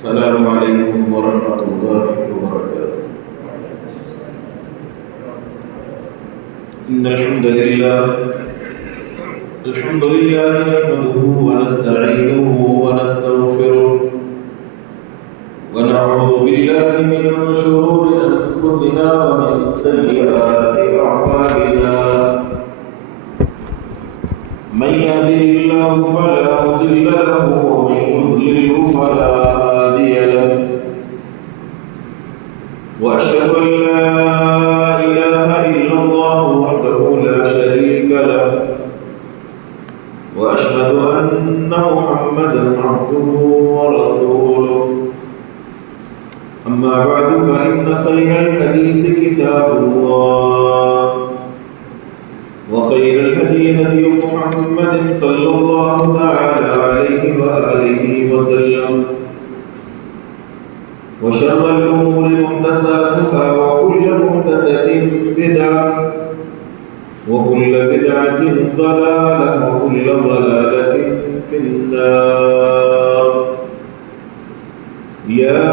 السلام عليكم ورحمة الله وبركاته. إن الحمد لله نحمده ونستعينه ونستغفره ونعوذ بالله من شرور أنفسنا ومن سيئات أعمالنا. من يهده الله فلا مضل له ومن يضلل فلا هادي له. وأشهد أن لا إله إلا الله وحده لا شريك له وأشهد أن محمدا عبده ورسوله. أما بعد فإن خير الحديث كتاب الله وخير الهدي هدي محمد صلى الله تعالى عليه وآله وسلم وشر الأمور محدثاتها وكل محدثة بدعة وكل بدعة ضلالة وكل ضلالة في النار. يا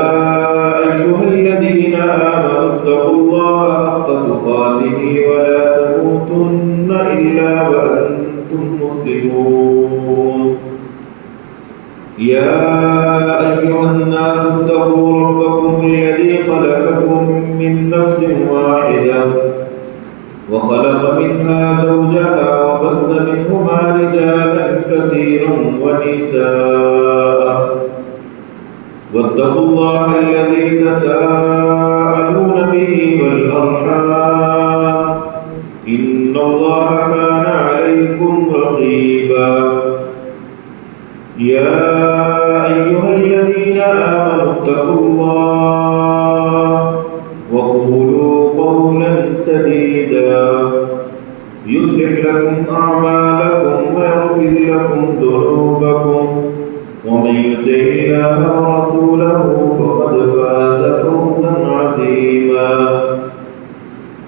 أيها الذين آمنوا اتقوا الله حق تقاته ولا تموتن إلا وأنتم مسلمون. يا أيها الناس اتقوا ربكم الذي خلقكم من نفس واحدة وخلق منها زوجها وبث منهما رجالا كثيرا ونساء. واتقوا الله الذي تساءلون به والأرحام إن الله كان عليكم رقيبا. يا أيها الذين آمنوا اتقوا الله وقولوا قولا سديدا يصلح لكم أعمالكم ويغفر لكم ذنوبكم ومن يطع الله ورسوله فقد فاز فوزا عظيما.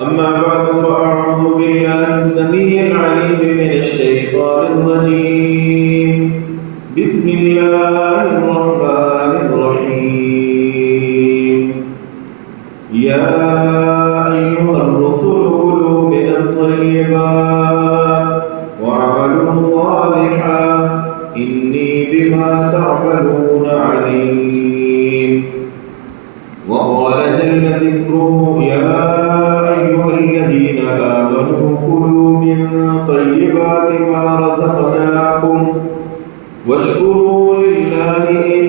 أما بعد فأعوذ بالله السميع العليم من الشيطان الرجيم. بسم الله الرحمن الرحيم. يا أيها الرسل كلوا من الطيبات واعملوا صالحا إني بما تعملون عليم. وقال جل ذكره يا أيها الذين آمنوا كلوا من طيبات ما رزقناكم واشكروا لله إن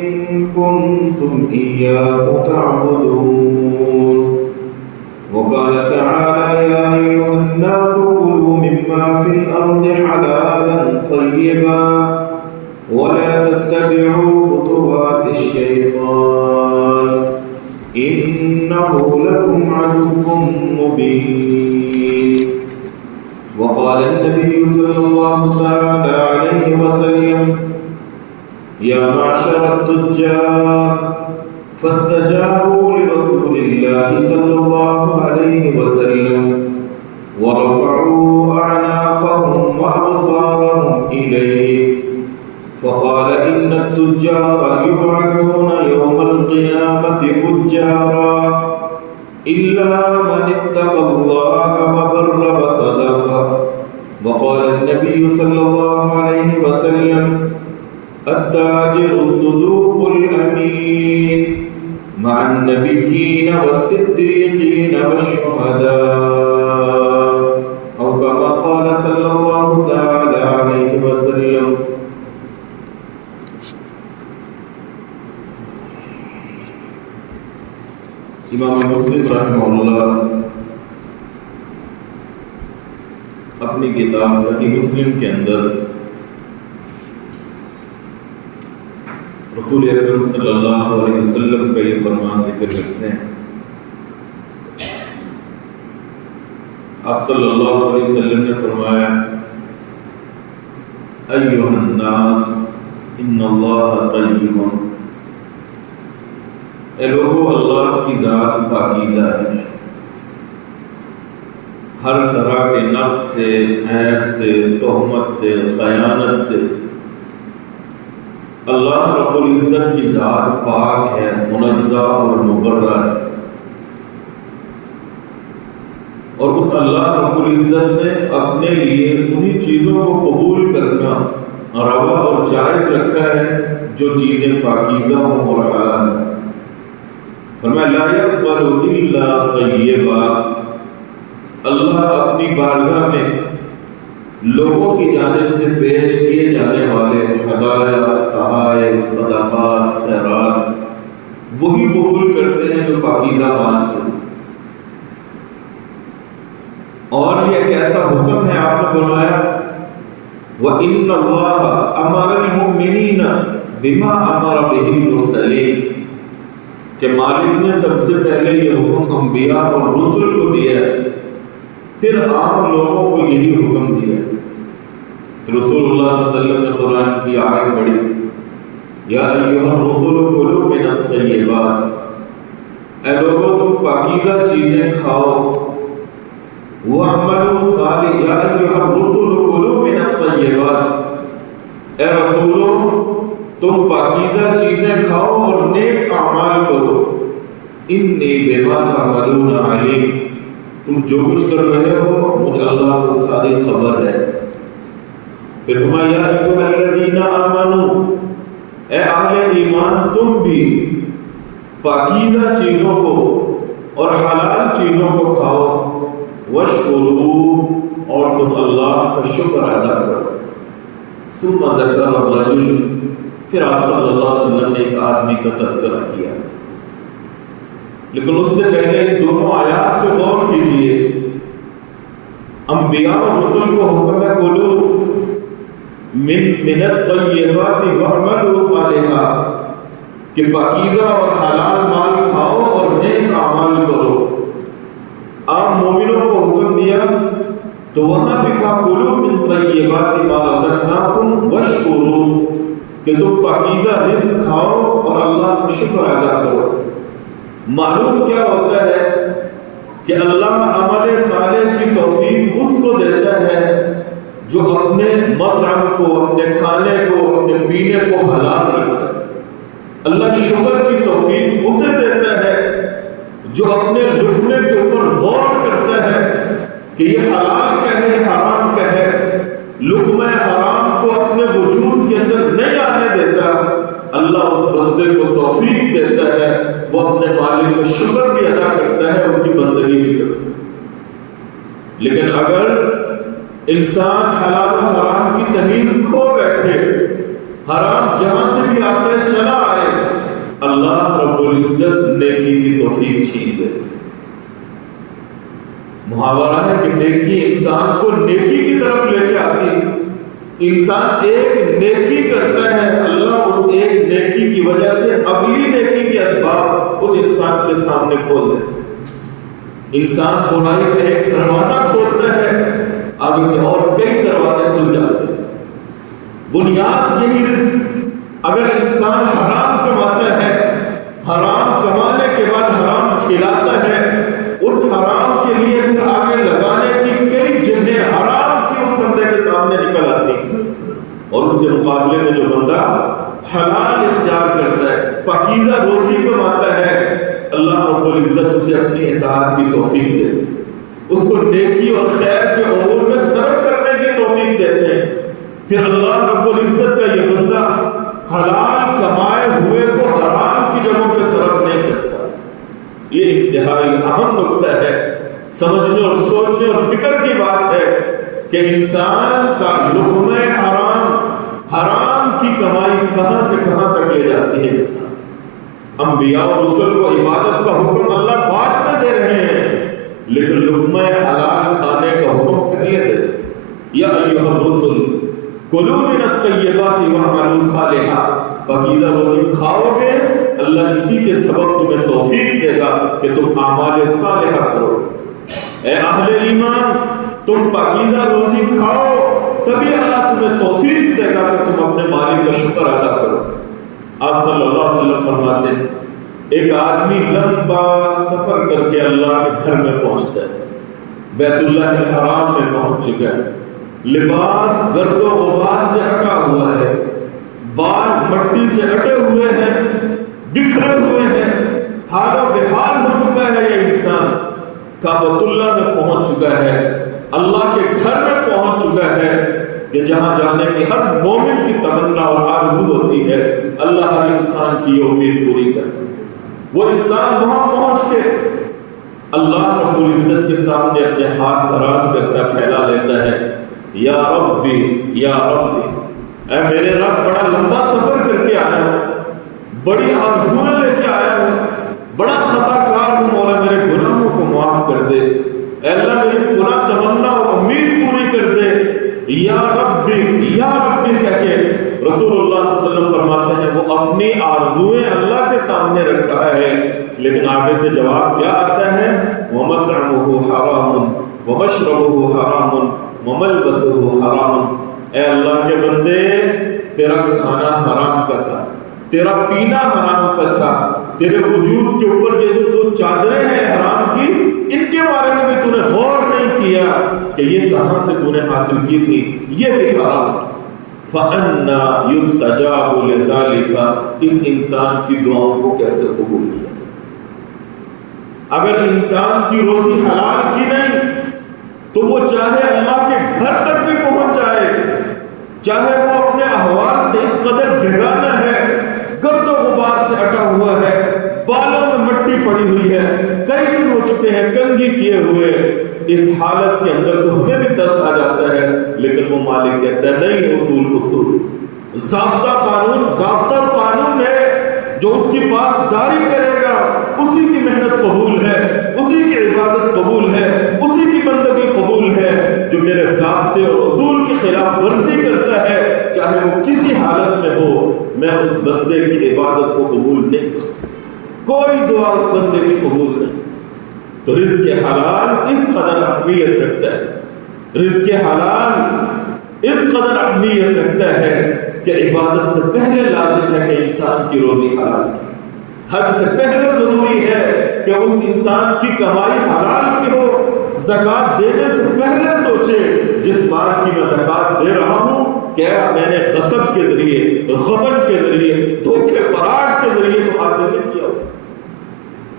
كنتم إياه تعبدون. وقال تعالى يا أيها الناس كلوا مما في الأرض حلالا طيبا ولا تتبعوا خطوات الشيطان إنه لكم عدو مبين. وقال النبي صلى الله تعالى عليه وسلم يا معشر التجار فاستجابوا لرسول الله صلى الله عليه وسلم ورفعوا أعناقهم وأبصارهم إليه فقال إن التجار يبعثون يوم القيامة فجارا إلا من اتقى الله وبر وصدق. وقال النبي صلى الله عليه وسلم التاجر الصدوق الأمين مع النبيين والصديقين والشهداء أو كما قال صلى الله تعالى عليه وسلم. امام مسلم رحمہ اللہ اپنی کتاب صحیح مسلم کے اندر رسول اکرم صلی اللہ علیہ وسلم کا یہ فرمان ذکر کرتے ہیں. آپ صلی اللہ علیہ وسلم نے فرمایا ایھا الناس ان اللہ طیب. اے لوگو اللہ کی ذات پاکیزہ ہے، ہر طرح کے نقص سے، عیب سے، تہمت سے، خیانت سے اللہ رب العزت کی ذات پاک ہے، منزہ اور مبرہ ہے، اور اس اللہ رب العزت نے اپنے لیے انہی چیزوں کو قبول کرنا روا اور جائز رکھا ہے جو چیزیں پاکیزہ ہوں اور حلال ہیں۔ فرمایا لا يقبل الا طیبا، اللہ اپنی بارگاہ میں لوگوں کی جانب سے پیش کیے جانے والے ہدایہ، تحائف، صدقات، خیرات وہی قبول کرتے ہیں جو پاکیزہ مال سے۔ اور یہ ایک ایسا حکم ہے، آپ نے فرمایا وَإِنَّ اللَّهَ أَمَرَ الْمُؤْمِنِينَ بِمَا أَمَرَ بِهِ الْمُرْسَلِينَ، کہ مالک نے سب سے پہلے یہ حکم انبیاء اور رسل کو دیا ہے، پھر عام لوگوں کو یہی حکم دیا ہے۔ رسول اللہ صلی اللہ علیہ وسلم نے قرآن کی آیت پڑھی یا ایھا الرسل کلوا من الطیبات، اے لوگوں تم پاکیزہ چیزیں کھاؤ، وَاعْمَلُوا صَالِحًا، یا ایھا الرسل کلوا من الطیبات، اے رسولوں تم پاکیزہ چیزیں کھاؤ اور نیک اعمال کرو، انی بما تعملون علیم، تم جو کچھ کر رہے ہو مجھے اللہ کو ساری خبر ہے۔ پھر فرمایا یا ایھا الذین آمنوا، اے اہل ایمان تم بھی پاکیزہ چیزوں کو اور حلال چیزوں کو کھاؤ، واشکروا، اور تم اللہ کا شکر ادا کرو۔ ثم ذکر الرجل، پھر آپ صلی اللہ علیہ وسلم نے ایک آدمی کا تذکرہ کیا، لیکن اس سے پہلے ان دونوں آیات پہ غور کیجیے۔ انبیاء اور رسل کو حکم ہے کلوا من الطیبات واعملوا صالحا، کہ پاکیزہ اور حلال مال کھاؤ اور نیک اعمال کرو۔ آپ مومنوں کو حکم دیا تو وہاں بھی کہا کلوا من طیبات ما رزقناکم واشکروا، کہ تم پاکیزہ رزق کھاؤ اور اللہ کا شکر ادا کرو۔ معلوم کیا ہوتا ہے کہ اللہ عمل صالح کی توفیق اس کو دیتا ہے جو اپنے مطعم کو، اپنے کھانے کو، اپنے پینے کو حلال رکھتا ہے۔ اللہ شکر کی توفیق اسے دیتا ہے جو اپنے لقمے کے اوپر غور کرتا ہے کہ یہ حلال کا ہے، یہ حرام کا ہے، لقمہ حرام کو اپنے وجود کے اندر نہیں آنے دیتا۔ اللہ اس بندے کو توفیق دیتا ہے، وہ اپنے مالک کا شکر بھی ادا کرتا ہے، اس کی بندگی بھی کرتا ہے۔ لیکن اگر انسان حلال و حرام کی تمیز کھو بیٹھے، حرام جہاں سے بھی آتا ہے چلا آئے، اللہ رب العزت نیکی کی توفیق چھین دیتے۔ محاورہ ہے کہ نیکی انسان کو نیکی کی طرف لے کے آتی، انسان ایک نیکی کرتا ہے، اللہ اس ایک نیکی کی وجہ سے اگلی نیکی کے اسباب اس انسان کے سامنے کھول دیتے۔ انسان برائی کا ایک دروازہ کھولتا ہے، آگے سے اور کئی دروازے کھل جاتے ہیں۔ بنیاد یہی رزق، اگر انسان حرام کماتا ہے، حرام کمانے کے بعد حرام کھلاتا ہے، اس حرام کے لیے پھر آگے لگانے کی کئی جگہیں حرام کی اس بندے کے سامنے نکل آتی ہیں، اور اس کے مقابلے میں جو بندہ حلال اختیار کرتا ہے، پاکیزہ روزی کماتا ہے، اللہ رب العزت اسے اپنی اطاعت کی توفیق دیتے ہیں، اس کو نیکی اور خیر کے امور میں صرف کرنے کی توفیق دیتے ہیں۔ پھر اللہ رب العزت کا یہ بندہ حلال کمائے ہوئے کو حرام کی جگہوں پہ صرف نہیں کرتا۔ یہ انتہائی اہم نکتہ ہے، سمجھنے اور سوچنے اور فکر کی بات ہے کہ انسان کا لقمہ حرام کی کمائی کہاں سے کہاں تک لے جاتی ہے انسان۔ انبیاء اور رسل کو عبادت کا حکم اللہ بعد میں دے رہے ہیں، لیکن لقمہ حلال کھانے کا حکم پہلے دے۔ یا ایھا الرسل کلوا من الطیبات واعملوا صالحا، پاکیزہ روزی کھاؤ گے اللہ اسی کے سبب تمہیں توفیق دے گا کہ تم اعمال صالحہ کرو۔ اے اہل ایمان تم پاکیزہ روزی کھاؤ تبھی اللہ تمہیں توفیق دے گا کہ تم اپنے مالک کا شکر ادا کرو۔ آپ صلی اللہ علیہ وسلم فرماتے ہیں ایک آدمی لمبا سفر کر کے اللہ کے گھر میں پہنچتا ہے، بیت اللہ الحرام میں پہنچ چکا ہے، لباس گرد و غبار سے ہٹا ہوا ہے، بال مٹی سے اٹے ہوئے ہیں، بکھرے ہوئے ہیں، حال و بحال ہو چکا ہے یہ انسان، کعبۃ اللہ میں پہنچ چکا ہے، اللہ کے گھر میں پہنچ چکا ہے کہ جہاں جانے کی ہر مومن کی تمنا اور آرزو ہوتی ہے اللہ ہر انسان کی یہ امید پوری کرے۔ وہ انسان وہاں پہنچ کے اللہ رب العزت کے سامنے اپنے ہاتھ دراز کرتا پھیلا لیتا ہے، یا ربی یا ربی، اے میرے رب، بڑا لمبا سفر کر کے آیا ہوں، بڑی آرزویں لے کے آیا ہوں، بڑا خطا کار ہوں، مولا میرے گناہوں کو معاف کر دے، اے اللہ میری فلاں تمنا اور امید پوری کر دے، یا ربی کہہ کے رسول اللہ صلی اللہ علیہ وسلم فرماتے ہیں وہ اپنی آرزویں اللہ کے سامنے رکھ رہا ہے، لیکن آگے سے جواب کیا آتا ہے؟ وَمَطْعَمُهُ حَرَامٌ وَمَشْرَبُهُ حَرَامٌ وَمَلْبَسُهُ حَرَامٌ، اے اللہ کے بندے، تیرا کھانا حرام کا تھا، تیرا پینا حرام کا تھا، تیرے وجود کے اوپر یہ جو دو چادریں ہیں حرام کی، ان کے بارے میں بھی تو نے غور نہیں کیا کہ یہ کہاں سے تو نے حاصل کی تھی، یہ بھی حرام کی۔ فَأَنَّا يُسْتَجَابُ لِذَلِكَ، اس انسان کی دعاؤں کو کیسے قبول کیا؟ اگر انسان کی روزی حلال کی نہیں تو وہ چاہے اللہ کے گھر تک بھی پہنچ جائے، چاہے وہ اپنے احوال سے اس قدر بیگانہ ہے، گرد و غبار سے اٹا ہوا ہے، بالوں میں مٹی پڑی ہوئی ہے، کئی دن ہو چکے ہیں کنگھی کیے ہوئے، اس حالت کے اندر تو ہمیں بھی ترس آ جاتا ہے، لیکن وہ مالک کہتا ہے نہیں، اصول ضابطہ قانون ہے، جو اس کی پاسداری کرے گا اسی کی محنت قبول ہے، اسی کی عبادت قبول ہے، اسی کی بندگی قبول ہے۔ جو میرے ضابطے اور اصول کی خلاف ورزی کرتا ہے، چاہے وہ کسی حالت میں ہو، میں اس بندے کی عبادت کو قبول نہیں کرتا، کوئی دعا اس بندے کی قبول نہیں۔ تو رزق حلال اس قدر اہمیت رکھتا ہے، رزق حلال اس قدر اہمیت رکھتا ہے کہ عبادت سے پہلے لازم ہے کہ انسان کی روزی حلال کی، حج سے پہلے ضروری ہے کہ اس انسان کی کمائی حلال کی ہو، زکوٰۃ دینے سے پہلے سوچے جس مال کی میں زکوٰۃ دے رہا ہوں کیا میں نے غصب کے ذریعے، غبن کے ذریعے، دھوکے فراڈ کے ذریعے تو حاصل نہیں کیا ہو،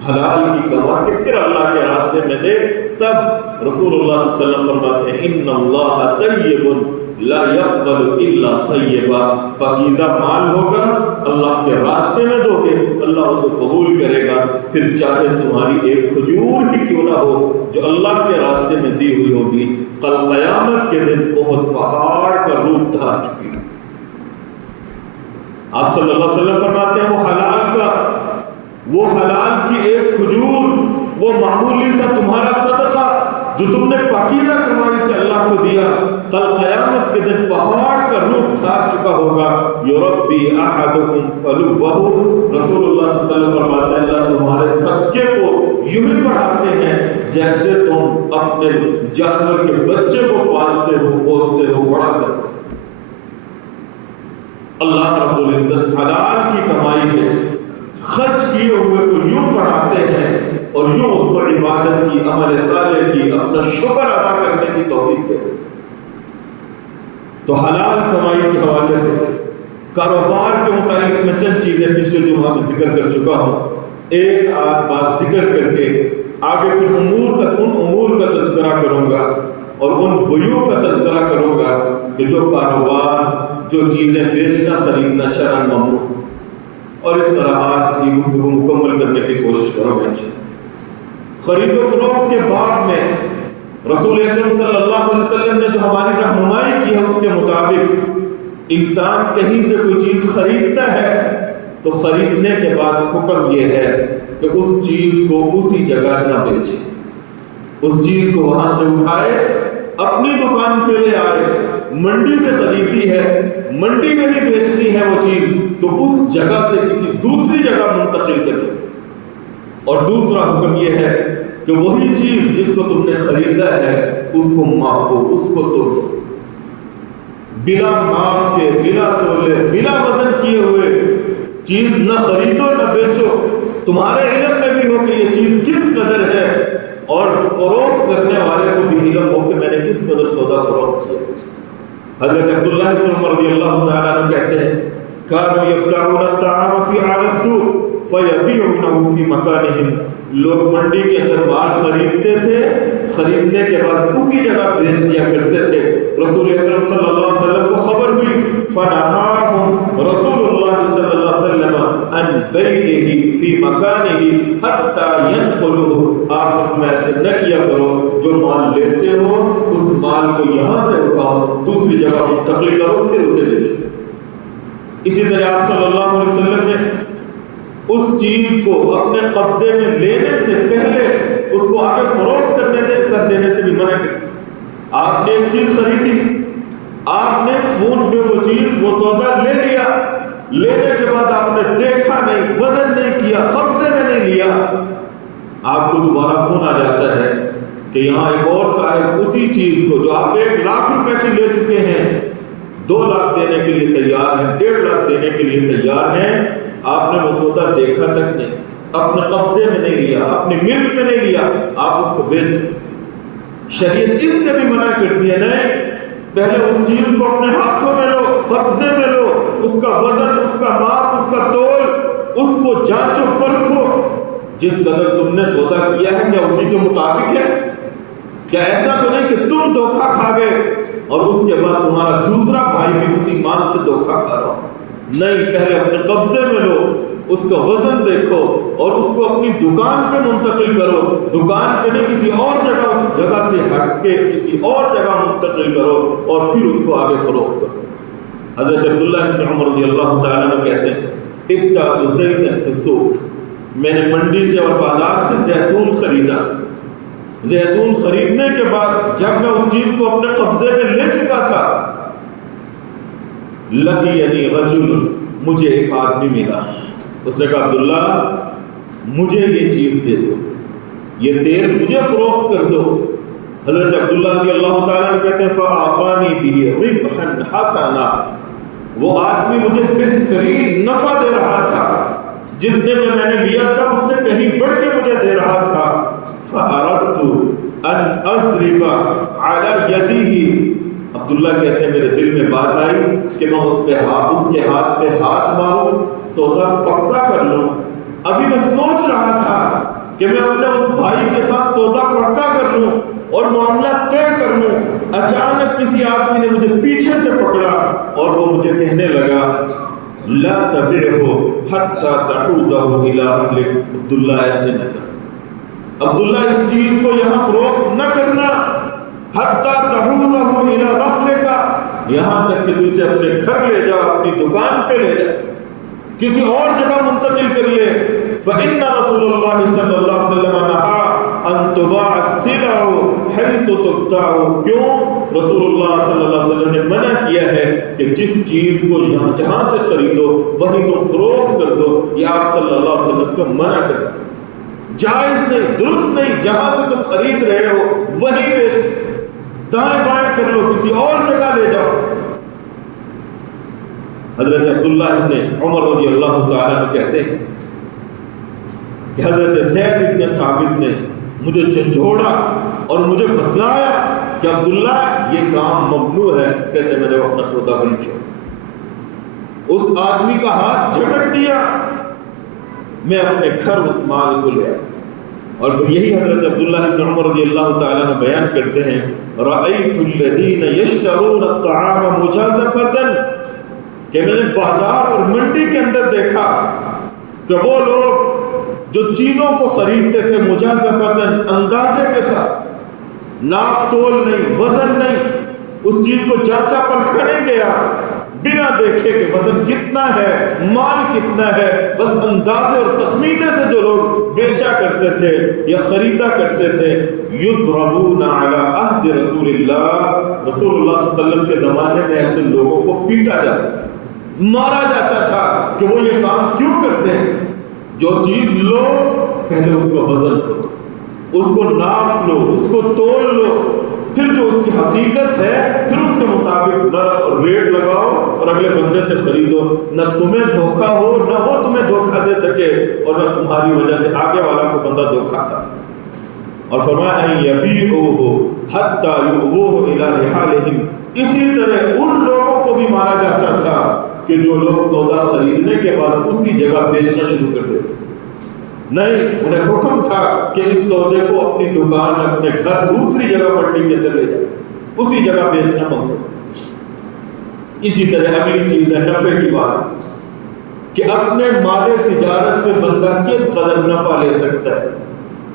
حلال کی کما کے پھر اللہ کے راستے میں دے۔ تب رسول اللہ صلی اللہ علیہ وسلم فرماتے ہیں ان اللہ طیب لا یقبل الا طیبا، پاکیزہ مال ہوگا، اللہ کے راستے میں دو گے اللہ اسے قبول کرے گا، پھر چاہے تمہاری ایک کھجور ہی کیوں نہ ہو جو اللہ کے راستے میں دی ہوئی ہوگی، کل قیامت کے دن بہت پہاڑ کا روپ دھار چکی۔ آپ صلی اللہ علیہ وسلم فرماتے ہیں وہ حلال کی ایک کھجور، وہ معمولی سا تمہارا صدقہ جو تم نے پاکیزہ کمائی سے اللہ کو دیا، کل قیامت کے دن پہاڑ کا روپ دھار چکا ہوگا۔ یربی احدکم فلوہ، رسول اللہ صلی اللہ علیہ وسلم فرماتے ہیں اللہ تمہارے صدقے کو یوں ہی بڑھاتے ہیں جیسے تم اپنے جانور کے بچے کو پالتے ہو، پوستے ہو، بڑا کرتے ہو۔ اللہ رب العزت حلال کی کمائی سے خرچ کیے ہوئے کو یوں بڑھاتے ہیں اور یوں اس کو عبادت کی، عمل صالح کی، اپنا شکر ادا کرنے کی توفیق دیتے ہیں۔ تو حلال کمائی کے حوالے سے کاروبار کے متعلق میں چند چیزیں پچھلے جمعہ میں ذکر کر چکا ہوں، ایک آدھ بات ذکر کر کے آگے پھر ان امور کا تذکرہ کروں گا اور ان بیوع کا تذکرہ کروں گا کہ جو کاروبار، جو چیزیں بیچنا خریدنا شرعاً ممنوع، اور اس طرح آج کی گفتگو مکمل کرنے کی کوشش کروں گا انشاءاللہ۔ خرید و فروخت کے باب میں رسول اکرم صلی اللہ علیہ وسلم نے جو ہماری رہنمائی کی ہے اس کے مطابق انسان کہیں سے کوئی چیز خریدتا ہے تو خریدنے کے بعد حکم یہ ہے کہ اس چیز کو اسی جگہ نہ بیچے، اس چیز کو وہاں سے اٹھائے، اپنی دکان پہ لے آئے، منڈی سے خریدی ہے، منڈی میں ہی بیچنی ہے وہ چیز تو اس جگہ سے کسی دوسری جگہ منتقل کرے۔ اور دوسرا حکم یہ ہے کہ وہی چیز جس کو تم نے خریدا ہے اس کو ماپو، اس کو تولو، بلا ماپ کے، بلا تولے، بلا وزن کیے ہوئے چیز نہ خریدو نہ بیچو۔ تمہارے علم میں بھی ہو کہ یہ چیز کس قدر ہے اور فروخت کرنے والے کو بھی علم ہو کہ میں نے کس قدر سودا فروخت کیا۔ حضرت عبداللہ بن عمر رضی اللہ تعالیٰ عنہ کہتے ہیں كانوا يبتغون الطعام في على السوق فيبيعونه في مكانهم. لوگ منڈی کے اندر مال خریدتے تھے، خریدنے کے بعد اسی جگہ بیچ دیا کرتے تھے. رسول اکرم صلی اللہ علیہ وسلم کو خبر ہوئی، فنہاہم رسول اللہ صلی اللہ علیہ وسلم ان بیعہ فی مکانہ حتی ینقلوہ. آپ میں ایسے نہ کیا کرو، جو مال لیتے ہو اس مال کو یہاں سے اٹھاؤ، دوسری جگہ منتقل کرو، پھر اسے بیچو. اسی طرح آپ صلی اللہ علیہ وسلم نے اس چیز کو اپنے قبضے میں لینے سے پہلے اس کو آگے فروخت کر دینے سے بھی منع کیا. آپ نے ایک چیز خریدی، آپ نے فون میں وہ چیز، وہ سودا لے لیا، لینے کے بعد آپ نے دیکھا نہیں، وزن نہیں کیا، قبضے میں نہیں لیا، آپ کو دوبارہ فون آ جاتا ہے کہ یہاں ایک اور صاحب اسی چیز کو جو آپ 1 لاکھ روپے کی لے چکے ہیں 2 لاکھ دینے کے لیے تیار ہیں، 1.5 لاکھ دینے کے لیے تیار ہیں. آپ نے وہ سودا دیکھا تک نہیں، اپنے قبضے میں نہیں لیا، اپنے ملک میں نہیں لیا، آپ اس کو بیچ دیں. شریعت اس سے بھی منع کرتی ہے، نہیں، پہلے اس چیز کو اپنے ہاتھوں میں لو، قبضے میں لو، اس کا وزن، اس کا ماپ، اس کا تول، اس کو جانچو پرکھو. جس قدر تم نے سودا کیا ہے کیا اسی کے مطابق ہے؟ کیا ایسا تو نہیں کہ تم دھوکہ کھا گئے اور اس کے بعد تمہارا دوسرا بھائی بھی اسی مال سے دھوکہ کھا رہا ہو؟ نہیں، پہلے اپنے قبضے میں لو، اس کا وزن دیکھو اور اس کو اپنی دکان پہ منتقل کرو. دکان پہ نہیں، کسی اور جگہ، اس جگہ سے ہٹ کے کسی اور جگہ منتقل کرو اور پھر اس کو آگے فروخت کرو. حضرت عبداللہ بن عمر رضی اللہ تعالیٰ عنہ کہتے ہیں، ابتعت زیتا فی السوق، میں نے منڈی سے اور بازار سے زیتون خریدا. زیتون خریدنے کے بعد جب میں اس چیز کو اپنے قبضے میں لے چکا تھا، لقینی رجل، مجھے ایک آدمی ملا. اس نے کہا، عبداللہ مجھے یہ چیز دے دو، یہ تیل مجھے فروخت کر دو. حضرت عبداللہ رضی اللہ تعالیٰ نے کہتے ہیں، فَأَعْطَانِي بِهِ رِبْحًا حَسَنًا، وہ آدمی مجھے بہترین نفع دے رہا تھا، جتنے میں نے لیا تھا اس سے کہیں بڑھ کے مجھے دے رہا تھا. فَأَرَدْتُ أَنْ أَضْرِبَ عَلَى يَدِهِ، عبداللہ کہتے ہیں میرے دل میں بات آئی کہ میں اس کے ہاتھ پہ ہاتھ ماروں، سودا پکا کر لوں. ابھی میں سوچ رہا تھا کہ میں اپنے اس بھائی کے ساتھ سودا پکا کر لوں اور معاملہ طے کر لوں. اچانک کسی آدمی نے مجھے پیچھے سے پکڑا اور وہ مجھے کہنے لگا، لا تبعه حتى تحوزه الى رحلك، عبداللہ ایسے نہ کر، عبداللہ اس چیز کو یہاں فروخت نہ کرنا، حتی تحوزه الى رحلك، یہاں تک کہ تو اسے اپنے گھر لے جا، اپنی دکان پہ لے جا، کسی اور جگہ منتقل کر لے. فإن رسول اللہ صلی اللہ علیہ وسلم نہا ان تباع السلع حیث تبتاع، کیوں؟ رسول اللہ صلی اللہ علیہ وسلم نے منع کیا ہے کہ جس چیز کو جہاں سے خریدو وہی تم فروخت کر دو. یہ آپ صلی اللہ علیہ وسلم کو منع کر، جائز نہیں، درست نہیں. جہاں سے تم خرید رہے ہو وہی بیچ، دائیں بائیں کر لو، کسی اور جگہ لے جاؤ. حضرت عبداللہ ابن عمر رضی اللہ تعالیٰ عنہ کہتے ہیں کہ حضرت زید ابن ثابت نے مجھے جھنجھوڑا اور مجھے بتلایا کہ عبداللہ یہ کام ممنوع ہے. کہتے میں نے اپنا سودا وہیں چھوڑا، اس آدمی کا ہاتھ جھٹک دیا، میں اپنے گھر اس مال کو لے آیا. اور پھر یہی حضرت عبداللہ ابن عمر رضی اللہ تعالیٰ عنہ بیان کرتے ہیں، رأیت الذین یشترون الطعام مجازفۃ، کہ میں نے بازار اور منڈی کے اندر دیکھا کہ وہ لوگ جو چیزوں کو خریدتے تھے مجازفۃ، اندازے کے ساتھ، ناپ تول نہیں، وزن نہیں، اس چیز کو جانچا پرکھا نہیں گیا، بنا دیکھے کہ وزن کتنا ہے، مال کتنا ہے، بس اندازے اور تخمینے سے جو لوگ بیچا کرتے تھے یا خریدا کرتے تھے. یضربون علی عہد رسول اللہ، رسول اللہ صلی اللہ علیہ وسلم کے زمانے میں ایسے لوگوں کو پیٹا جاتا، مارا جاتا تھا کہ وہ یہ کام کیوں کرتے ہیں. جو چیز لو پہلے اس کا وزن کرو، اس کو ناپ لو، اس کو تول لو، پھر جو اس کی حقیقت ہے پھر اس کے مطابق نرخ اور ریٹ لگاؤ اور اگلے بندے سے خریدو. نہ تمہیں دھوکہ ہو، نہ وہ تمہیں دھوکہ دے سکے، اور نہ تمہاری وجہ سے آگے والا کو بندہ دھوکہ کھا. اور فرمایا ان یبیعوہ حتی یؤوہ الی رحالہم، اسی طرح ان لوگوں کو بھی مارا جاتا تھا کہ کہ جو لوگ سودا خریدنے کے بعد اسی جگہ بیچنا شروع کر دیتے. نہیں، انہیں حکم تھا کہ اس سودے کو اپنی دکان، اپنے گھر، دوسری جگہ منڈی کے اندر لے جائے، اسی جگہ بیچنا بند ہو. اسی طرح اگلی چیز ہے نفع کی بات، کہ اپنے مال تجارت پہ بندہ کس قدر نفع لے سکتا ہے.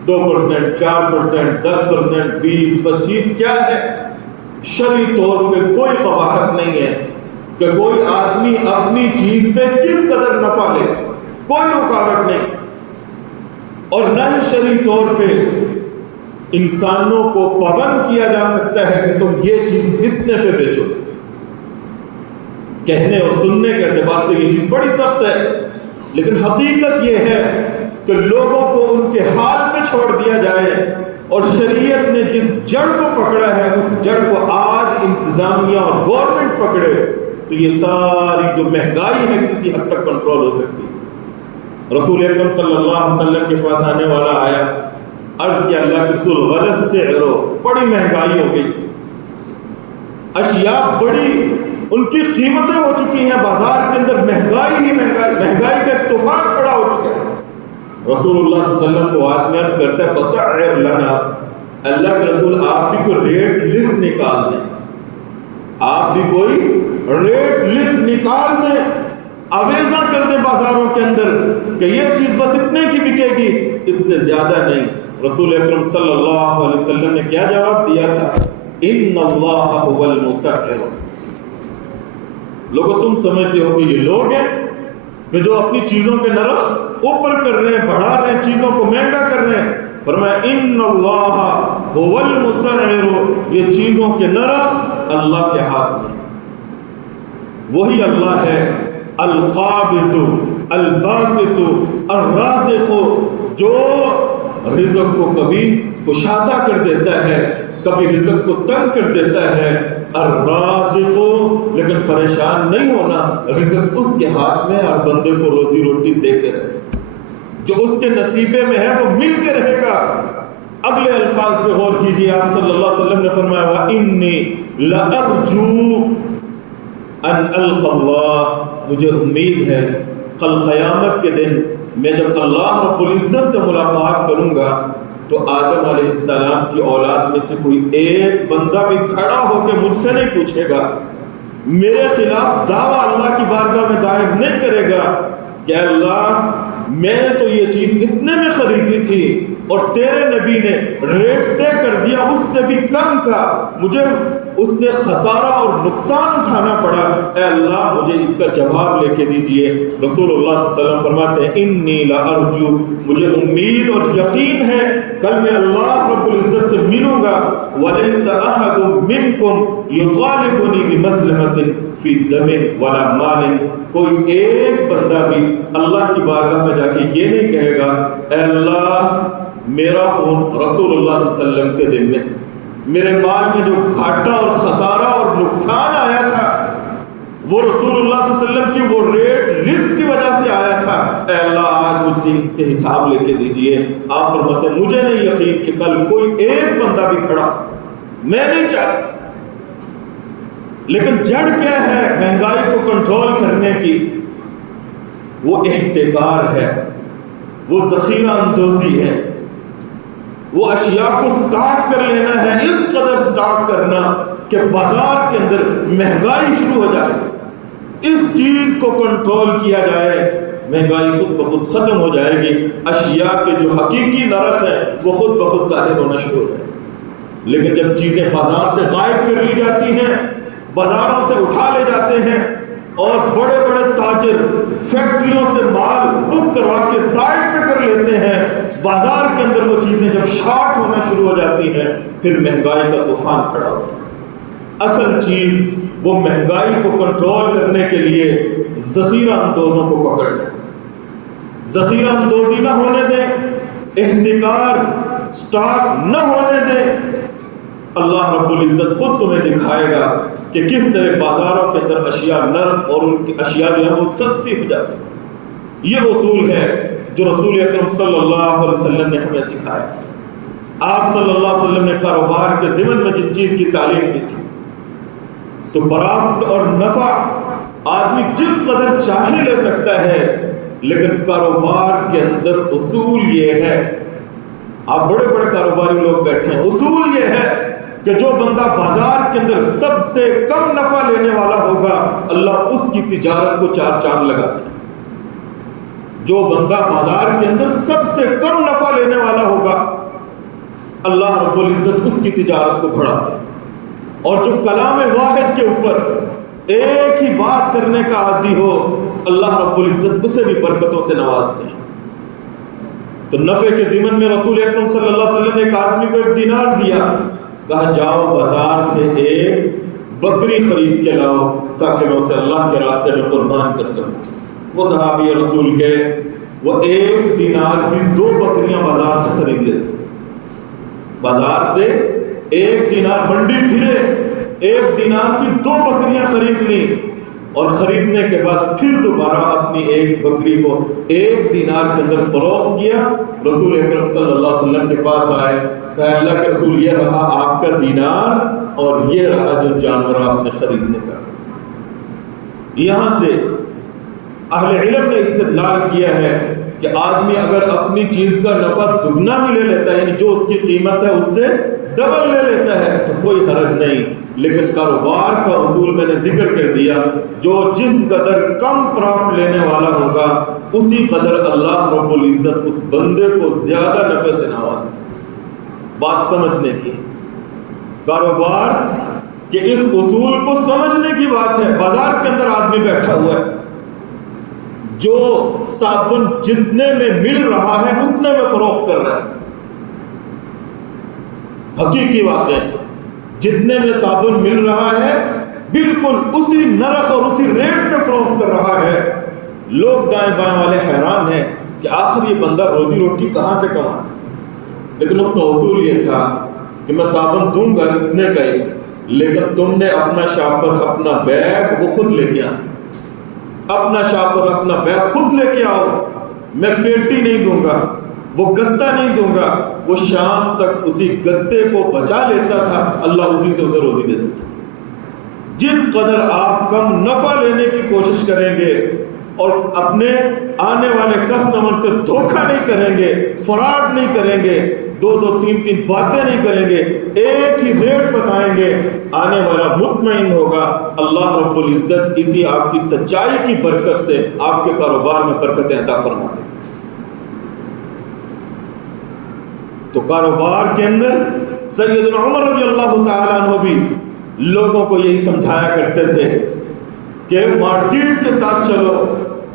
2%، 4%، 10%، 20، 25 کیا ہے؟ شرعی طور پہ کوئی قواعد نہیں ہے کہ کوئی آدمی اپنی چیز پہ کس قدر نفع لے، کوئی رکاوٹ نہیں. اور نہ ہی شرعی طور پہ انسانوں کو پابند کیا جا سکتا ہے کہ تم یہ چیز اتنے پہ بیچو. کہنے اور سننے کے اعتبار سے یہ چیز بڑی سخت ہے، لیکن حقیقت یہ ہے کہ لوگوں کو ان کے حال پہ چھوڑ دیا جائے، اور شریعت نے جس جڑ کو پکڑا ہے اس جڑ کو آج انتظامیہ اور گورنمنٹ پکڑے تو یہ ساری جو مہنگائی ہے کسی حد تک کنٹرول ہو سکتی ہے. رسول اکرم صلی اللہ علیہ وسلم کے پاس آنے والا آیا، عرض کیا اللہ کے رسول غلط سے عرو، بڑی مہنگائی ہو گئی، اشیاء بڑی ان کی قیمتیں ہو چکی ہیں، بازار کے اندر مہنگائی ہی مہنگائی کا ایک طوفان کھڑا ہو چکا ہے. رسول اللہ صلی اللہ علیہ وسلم کو آدمی عرض کرتا ہے فسعر لنا، اللہ کے رسول آپ بھی کوئی ریٹ لسٹ نکال دیں، آپ بھی کوئی ریٹ لسٹ نکال دیں، آویزہ کر دیں بازاروں کے اندر کہ یہ چیز بس اتنے کی بکے گی، اس سے زیادہ نہیں. رسول اکرم صلی اللہ علیہ وسلم نے کیا جواب دیا تھا؟ ان اللہ هو المسعر. لوگوں تم سمجھتے ہو کہ یہ لوگ ہیں کہ جو اپنی چیزوں کے نرخ اوپر کر رہے ہیں، بڑھا رہے ہیں، چیزوں کو مہنگا کر رہے ہیں. فرمایا ان اللہ هو المسعر، یہ چیزوں کے نرخ اللہ کے ہاتھ میں، وہی اللہ ہے القابض الباسط الرازق، جو رزق کو کبھی کشادہ کر دیتا ہے، کبھی رزق کو تنگ کر دیتا ہے. الرازق، لیکن پریشان نہیں ہونا، رزق اس کے ہاتھ میں اور بندے کو روزی روٹی دے کے رہے، جو اس کے نصیبے میں ہے وہ مل کے رہے گا. اگلے الفاظ پہ غور کیجیے، آپ صلی اللہ علیہ وسلم نے فرمایا وَإِنِّي لَأَرْجُو ان القى اللہ، مجھے امید ہے کل قیامت کے دن میں جب اللہ رب العزت سے ملاقات کروں گا تو آدم علیہ السلام کی اولاد میں سے کوئی ایک بندہ بھی کھڑا ہو کے مجھ سے نہیں پوچھے گا، میرے خلاف دعویٰ اللہ کی بارگاہ میں دائر نہیں کرے گا کہ اللہ میں نے تو یہ چیز اتنے میں خریدی تھی اور تیرے نبی نے ریٹ طے کر دیا اس سے بھی کم کا، مجھے اس سے خسارہ اور نقصان اٹھانا پڑا، اے اللہ مجھے اس کا جواب لے کے دیجئے. رسول اللہ صلی اللہ علیہ وسلم فرماتے ہیں انی لارجو، مجھے امید اور یقین ہے کل میں اللہ رب العزت سے ملوں گا. ولیس احد منکم یطالبنی بمظلمۃ فی دم ولا مال، کوئی ایک بندہ بھی اللہ کی بارگاہ میں جا کے یہ نہیں کہے گا اے اللہ میرا خون رسول اللہ صلی اللہ علیہ وسلم کے دل میں، میرے مال میں جو گھاٹا اور خسارہ اور نقصان آیا تھا وہ رسول اللہ صلی اللہ علیہ وسلم کی وہ ریٹ لسٹ کی وجہ سے آیا تھا، اے اللہ آج مجھ سے حساب لے کے دیجئے. آپ فرماتے ہیں مجھے نہیں یقین کہ کل کوئی ایک بندہ بھی کھڑا، میں نہیں چاہتا. لیکن جڑ کیا ہے مہنگائی کو کنٹرول کرنے کی؟ وہ احتکار ہے، وہ ذخیرہ اندوزی ہے، وہ اشیاء کو سٹاک کر لینا ہے، اس قدر سٹاک کرنا کہ بازار کے اندر مہنگائی شروع ہو جائے. اس چیز کو کنٹرول کیا جائے، مہنگائی خود بخود ختم ہو جائے گی، اشیاء کے جو حقیقی نرخ ہیں وہ خود بخود ظاہر ہونا شروع ہو جائے. لیکن جب چیزیں بازار سے غائب کر لی جاتی ہیں، بازاروں سے اٹھا لے جاتے ہیں اور بڑے بڑے تاجر فیکٹریوں سے مال بک کروا کے سائٹ پہ کر لیتے ہیں، بازار کے اندر وہ چیزیں جب شارٹ ہونا شروع ہو جاتی ہیں پھر مہنگائی کا طوفان کھڑا ہوتا ہے. اصل چیز وہ مہنگائی کو کنٹرول کرنے کے لیے ذخیرہ اندوزوں کو پکڑ لیں، ذخیرہ اندوزی نہ ہونے دیں، احتکار سٹاک نہ ہونے دیں. اللہ رب العزت خود تمہیں دکھائے گا کہ کس طرح بازاروں کے اندر اشیاء نرم اور ان کی اشیاء جو ہے وہ سستی ہو جاتی. یہ اصول ہے جو رسول اکرم صلی اللہ علیہ وسلم نے ہمیں سکھایا تھا. آپ صلی اللہ علیہ وسلم نے کاروبار کے ضمن میں جس چیز کی تعلیم دی تھی تو پرافٹ اور نفع آدمی جس قدر چاہے لے سکتا ہے، لیکن کاروبار کے اندر اصول یہ ہے، آپ بڑے بڑے کاروباری لوگ بیٹھے ہیں، اصول یہ ہے کہ جو بندہ بازار کے اندر سب سے کم نفع لینے والا ہوگا اللہ اس کی تجارت کو 4 چاند لگاتا ہے۔ جو بندہ بازار کے اندر سب سے کم نفع لینے والا ہوگا اللہ رب العزت اس کی تجارت کو بڑھاتا ہے، اور جو کلام واحد کے اوپر ایک ہی بات کرنے کا عادی ہو اللہ رب العزت اسے بھی برکتوں سے نوازتے ہیں۔ تو نفع کے ضمن میں رسول اکرم صلی اللہ علیہ وسلم نے ایک آدمی کو 1 دینار دیا، کہا جاؤ بازار سے ایک بکری خرید کے لاؤ تاکہ میں اسے اللہ کے راستے میں قربان کر سکوں۔ وہ صحابی رسول گئے، وہ 1 دینار کی 2 بکریاں بازار سے خرید لیتے، بازار سے 1 دینار، منڈی پھرے 1 دینار کی 2 بکریاں خرید لی، اور خریدنے کے بعد پھر دوبارہ اپنی 1 بکری کو 1 دینار کے اندر فروخت کیا۔ رسول اکرم صلی اللہ علیہ وسلم کے پاس آئے، کہا اللہ کے رسول یہ رہا آپ کا دینار اور یہ رہا جو جانور آپ نے خریدنے کا۔ یہاں سے اہل علم نے استدلال کیا ہے کہ آدمی اگر اپنی چیز کا نفع دگنا بھی لے لیتا ہے، یعنی جو اس کی قیمت ہے اس سے ڈبل لے لیتا ہے تو کوئی حرج نہیں، لیکن کاروبار کا اصول میں نے ذکر کر دیا، جو جس قدر کم پرافٹ لینے والا ہوگا اسی قدر اللہ رب العزت اس بندے کو زیادہ نفع سے نوازتا ہے۔ بات سمجھنے کی، کاروبار کے اس اصول کو سمجھنے کی بات ہے۔ بازار کے اندر آدمی بیٹھا ہوا ہے، جو صابن جتنے میں مل رہا ہے اتنے میں فروخت کر رہا ہے، حقیقی واقعہ جتنے میں صابن مل رہا ہے بالکل اسی نرخ اور اسی ریٹ پہ فروخت کر رہا ہے۔ لوگ دائیں بائیں والے حیران ہیں کہ آخر یہ بندہ روزی روٹی کہاں سے کماتا، لیکن اس کا اصول یہ تھا کہ میں صابن دوں گا اتنے کا ہی، لیکن تم نے اپنا شاپر اپنا بیگ وہ خود لے کے آنا، اپنا شاپر اپنا بیگ خود لے کے آؤ، میں پیٹی نہیں دوں گا، وہ گتا نہیں دوں گا۔ وہ شام تک اسی گتے کو بچا لیتا تھا، اللہ اسی سے اسے روزی دے دیتا۔ جس قدر آپ کم نفع لینے کی کوشش کریں گے اور اپنے آنے والے کسٹمر سے دھوکہ نہیں کریں گے، فراڈ نہیں کریں گے، 2 3 باتیں نہیں کریں گے، ایک ہی ریٹ بتائیں گے، آنے والا مطمئن ہوگا۔ اللہ رب العزت اسی آپ کی سچائی کی برکت سے آپ کے کاروبار میں برکتیں عطا فرما دے۔ تو کاروبار کے اندر سیدنا عمر رضی اللہ تعالیٰ عنہ بھی لوگوں کو یہی سمجھایا کرتے تھے کہ مارکیٹ کے ساتھ چلو،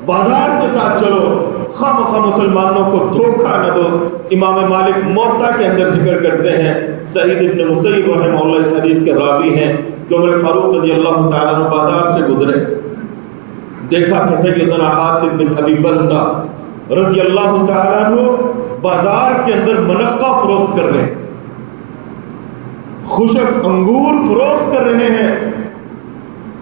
بازار کے ساتھ چلو، خواہ مسلمانوں کو دھوکہ نہ دو۔ امام مالک موطا کے اندر ذکر کرتے ہیں، سعید ابن مسیب رحمہ اللہ اس حدیث کے راوی ہیں کہ عمر فاروق رضی اللہ تعالیٰ عنہ بازار سے گزرے، دیکھا کہ سیدنا حاتب بن ابی بلتہ رضی اللہ تعالیٰ عنہ بازار کے اندر منقہ فروخت کر رہے ہیں، خشک انگور فروخت کر رہے ہیں۔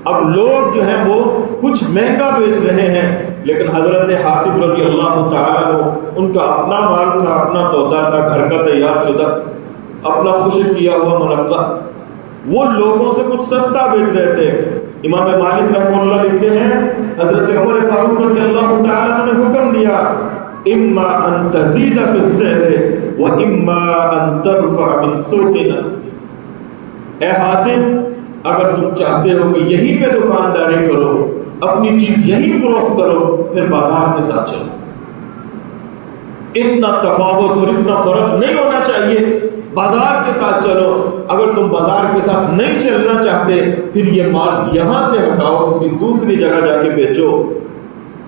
اب لوگ جو ہیں وہ کچھ مہنگا بیچ رہے ہیں، لیکن حضرت حاتب رضی اللہ تعالیٰ عنہ ان کا اپنا مال تھا، اپنا سودا تھا، گھر کا تیار شدہ اپنا خشک کیا ہوا منقہ، وہ لوگوں سے کچھ سستا بیچ رہے تھے۔ امام مالک رحمہ اللہ لکھتے ہیں حضرت عمر فاروق رضی اللہ تعالیٰ عنہ نے حکم دیا، اما ان تزید فی السعر و اما ان ترفع من سوقنا، اے حاتب اگر تم چاہتے ہو کہ یہیں پہ دکانداری کرو، اپنی چیز یہیں فروخت کرو، پھر بازار کے ساتھ چلو۔ اتنا تفاوت اور اتنا فرق نہیں ہونا چاہیے، بازار کے ساتھ چلو۔ اگر تم بازار کے ساتھ نہیں چلنا چاہتے پھر یہ مال یہاں سے ہٹاؤ، کسی دوسری جگہ جا کے بیچو۔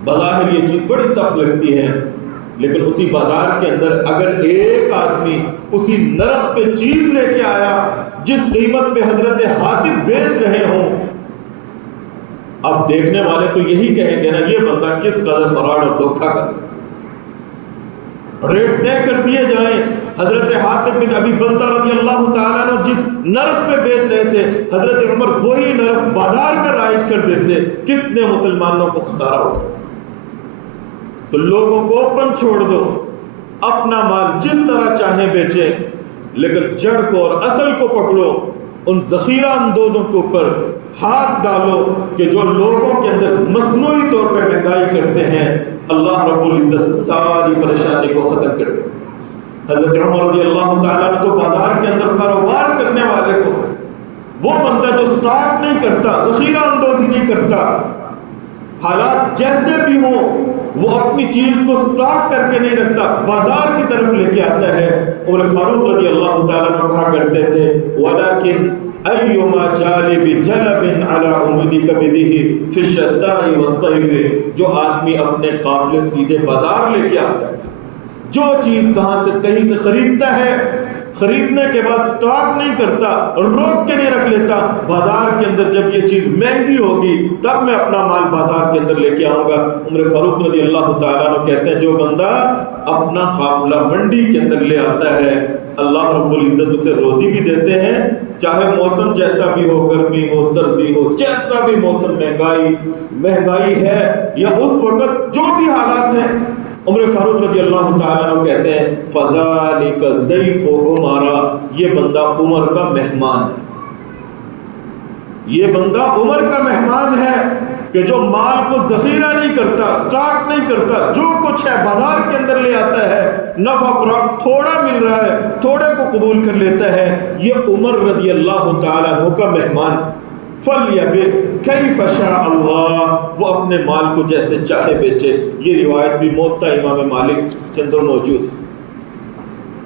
بظاہر یہ چیز بڑی سخت لگتی ہے، لیکن اسی بازار کے اندر اگر ایک آدمی اسی نرخ پہ چیز لے کے آیا جس قیمت پہ حضرت حاتب بیچ رہے ہوں، اب دیکھنے والے تو یہی کہیں گے نا یہ بندہ کس قدر فراڈ اور دھوکہ کرتا۔ ریٹ طے کر دیے جائیں، حضرت حاتب بن ابی بلتہ رضی اللہ تعالیٰ عنہ جس نرخ پہ بیچ رہے تھے حضرت عمر وہی نرخ بازار میں رائج کر دیتے، کتنے مسلمانوں کو خسارہ ہوتا۔ تو لوگوں کو اوپن چھوڑ دو، اپنا مال جس طرح چاہیں بیچیں، لیکن جڑ کو اور اصل کو پکڑو۔ ان ذخیرہ اندوزوں کے اوپر ہاتھ ڈالو کہ جو لوگوں کے اندر مصنوعی طور پہ مہنگائی کرتے ہیں، اللہ رب العزت ساری پریشانی کو ختم کر دے۔ حضرت عمر رضی اللہ تعالیٰ نے تو بازار کے اندر کاروبار کرنے والے کو، وہ بندہ جو سٹاک نہیں کرتا، ذخیرہ اندوزی نہیں کرتا، حالات جیسے بھی ہوں وہ اپنی چیز کو سٹاک کر کے نہیں رکھتا، بازار کی طرف لے کے آتا ہے۔ عمر فاروق رضی اللہ تعالیٰ عنہ کہا کرتے تھے وَلَكِنْ أَيُّمَا جَالِبِ جَلَبٍ عَلَىٰ عُمُدِ كَبِدِهِ فِي الشَّتَّاءِ وَالصَّيْفِ، جو آدمی اپنے قافلے سیدھے بازار لے کے آتا ہے، جو چیز کہاں سے کہیں سے خریدتا ہے، خریدنے کے بعد سٹاک نہیں کرتا، روک کے نہیں رکھ لیتا، بازار کے اندر جب یہ چیز مہنگی ہوگی تب میں اپنا مال بازار کے اندر لے کے آؤں گا۔ عمر فاروق رضی اللہ تعالیٰ عنہ کہتے ہیں جو بندہ اپنا قافلہ منڈی کے اندر لے آتا ہے، اللہ رب العزت اسے روزی بھی دیتے ہیں، چاہے موسم جیسا بھی ہو، گرمی ہو سردی ہو، جیسا بھی موسم، مہنگائی ہے یا اس وقت جو بھی حالات ہیں۔ عمر فاروق رضی اللہ تعالیٰ عنہ کہتے ہیں فَذَلِكَ ضَيْفُ عُمَرَ، یہ بندہ عمر کا مہمان ہے، یہ بندہ عمر کا مہمان ہے کہ جو مال کو ذخیرہ نہیں کرتا، سٹاک نہیں کرتا، جو کچھ ہے بازار کے اندر لے آتا ہے، نفع فراخت تھوڑا مل رہا ہے تھوڑے کو قبول کر لیتا ہے، یہ عمر رضی اللہ تعالیٰ عنہ کا مہمان۔ فَلْيَبِعْ كَيْفَ شَاءَ اللَّهُ، وہ اپنے مال کو جیسے چاہے بیچے۔ یہ روایت بھی موطا امام مالک کے اندر موجود ہے۔